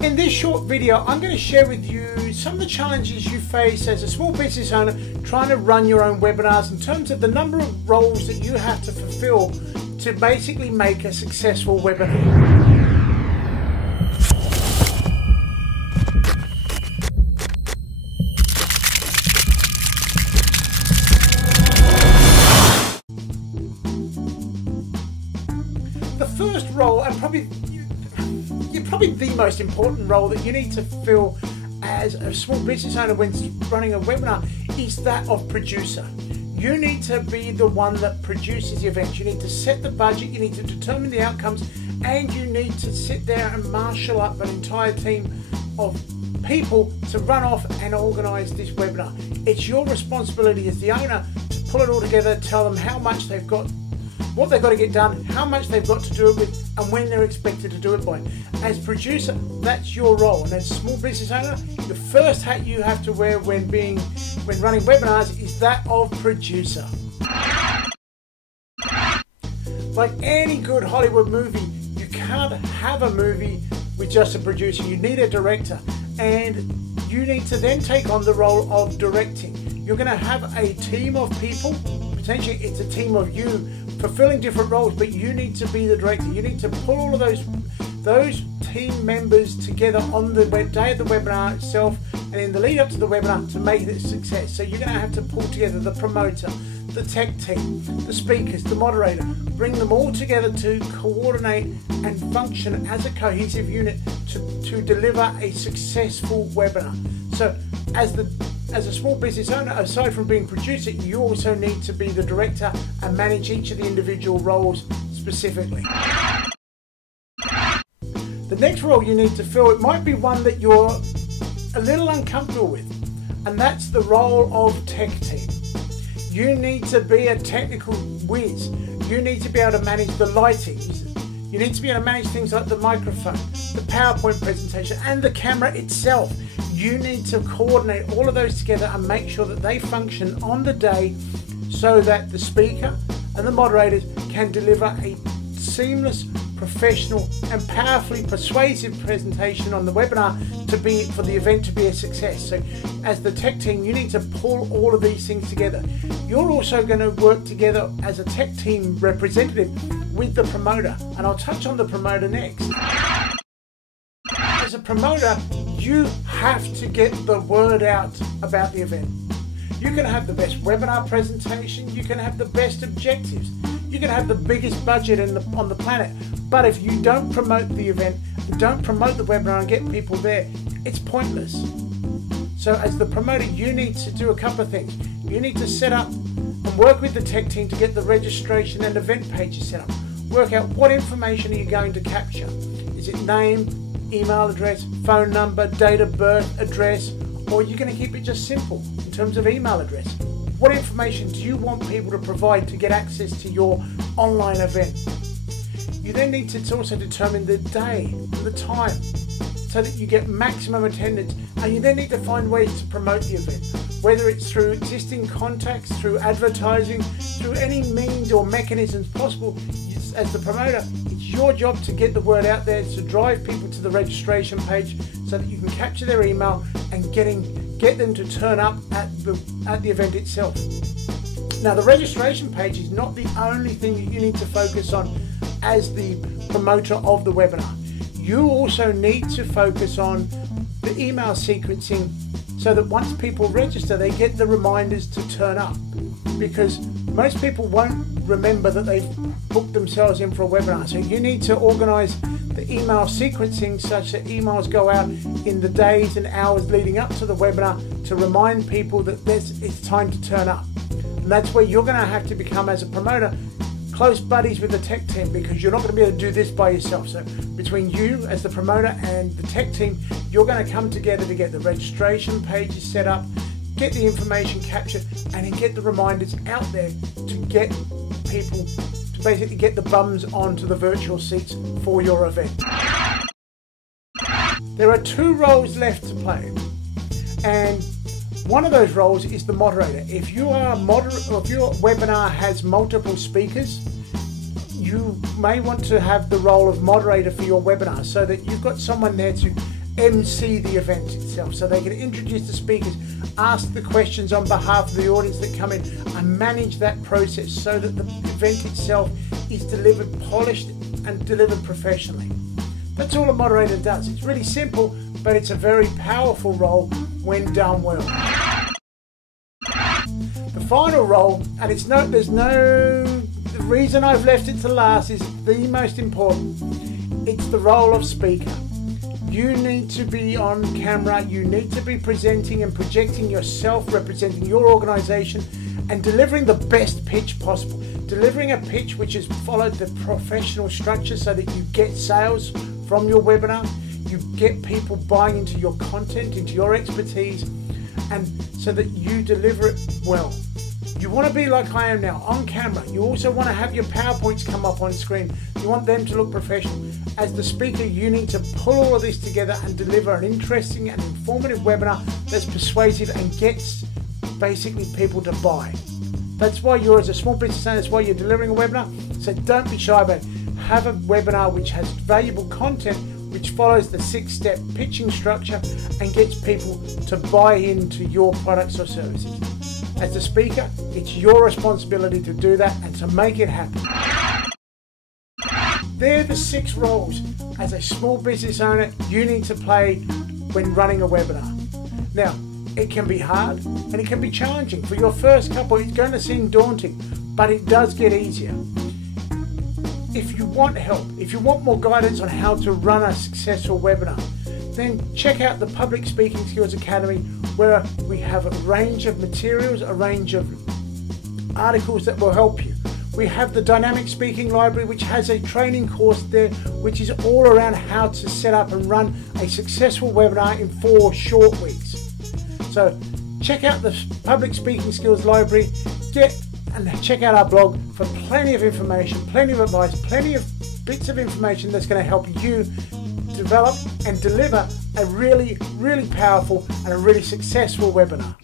In this short video, I'm going to share with you some of the challenges you face as a small business owner trying to run your own webinars in terms of the number of roles that you have to fulfill to basically make a successful webinar. The first role, and probably the most important role that you need to fill as a small business owner when running a webinar, is that of producer. You need to be the one that produces the event. You need to set the budget, you need to determine the outcomes, and you need to sit there and marshal up an entire team of people to run off and organize this webinar. It's your responsibility as the owner to pull it all together, tell them how much they've got, what they've got to get done, how much they've got to do it with, and when they're expected to do it by. As producer, that's your role. And as a small business owner, the first hat you have to wear when running webinars is that of producer. Like any good Hollywood movie, you can't have a movie with just a producer. You need a director, and you need to then take on the role of directing. You're going to have a team of people. Potentially it's a team of you fulfilling different roles, but you need to be the director. You need to pull all of those team members together on the day of the webinar itself and in the lead up to the webinar to make it a success. So you're going to have to pull together the promoter, the tech team, the speakers, the moderator, bring them all together to coordinate and function as a cohesive unit to deliver a successful webinar. So as a small business owner, aside from being producer, you also need to be the director and manage each of the individual roles specifically. The next role you need to fill, it might be one that you're a little uncomfortable with, and that's the role of tech team. You need to be a technical whiz. You need to be able to manage the lighting. You need to be able to manage things like the microphone, the PowerPoint presentation, and the camera itself. You need to coordinate all of those together and make sure that they function on the day so that the speaker and the moderators can deliver a seamless, professional, and powerfully persuasive presentation on the webinar for the event to be a success. So as the tech team, you need to pull all of these things together. You're also going to work together as a tech team representative with the promoter, and I'll touch on the promoter next. As a promoter, you have to get the word out about the event. You can have the best webinar presentation, you can have the best objectives, you can have the biggest budget on the planet, but if you don't promote the event, don't promote the webinar and get people there, it's pointless. So as the promoter, you need to do a couple of things. You need to set up and work with the tech team to get the registration and event pages set up. Work out what information are you going to capture. Is it name, email address, phone number, date of birth, address, or are you going to keep it just simple in terms of email address? What information do you want people to provide to get access to your online event? You then need to also determine the day and the time so that you get maximum attendance, and you then need to find ways to promote the event, whether it's through existing contacts, through advertising, through any means or mechanisms possible. As the promoter, it's your job to get the word out there, to drive people to the registration page so that you can capture their email and get them to turn up at the event itself. Now, the registration page is not the only thing that you need to focus on as the promoter of the webinar. You also need to focus on the email sequencing so that once people register, they get the reminders to turn up, because most people won't remember that they've booked themselves in for a webinar. So you need to organize the email sequencing such that emails go out in the days and hours leading up to the webinar to remind people that it's time to turn up. And that's where you're going to have to become, as a promoter, close buddies with the tech team, because you're not going to be able to do this by yourself. So between you as the promoter and the tech team, you're going to come together to get the registration pages set up, get the information captured, and then get the reminders out there to get people to basically get the bums onto the virtual seats for your event. There are two roles left to play, and one of those roles is the moderator. If your webinar has multiple speakers, you may want to have the role of moderator for your webinar so that you've got someone there to MC the event itself, so they can introduce the speakers, ask the questions on behalf of the audience that come in, and manage that process so that the event itself is delivered polished and delivered professionally. That's all a moderator does. It's really simple, but it's a very powerful role when done well. The final role, and the reason I've left it to last is the most important. It's the role of speaker. You need to be on camera, you need to be presenting and projecting yourself, representing your organization, and delivering the best pitch possible. Delivering a pitch which has followed the professional structure so that you get sales from your webinar, you get people buying into your content, into your expertise, and so that you deliver it well. You want to be like I am now, on camera. You also want to have your PowerPoints come up on screen. You want them to look professional. As the speaker, you need to pull all of this together and deliver an interesting and informative webinar that's persuasive and gets basically people to buy. That's why you're, as a small business owner, that's why you're delivering a webinar. So don't be shy about it. Have a webinar which has valuable content, which follows the 6-step pitching structure and gets people to buy into your products or services. As the speaker, it's your responsibility to do that and to make it happen. They're the 6 roles as a small business owner you need to play when running a webinar. Now, it can be hard and it can be challenging. For your first couple, it's going to seem daunting, but it does get easier. If you want help, if you want more guidance on how to run a successful webinar, then check out the Public Speaking Skills Academy, where we have a range of materials, a range of articles that will help you. We have the Dynamic Speaking Library, which has a training course there, which is all around how to set up and run a successful webinar in 4 short weeks. So check out the Public Speaking Skills Library, and check out our blog for plenty of information, plenty of advice, plenty of bits of information that's going to help you develop and deliver a really, really powerful and a really successful webinar.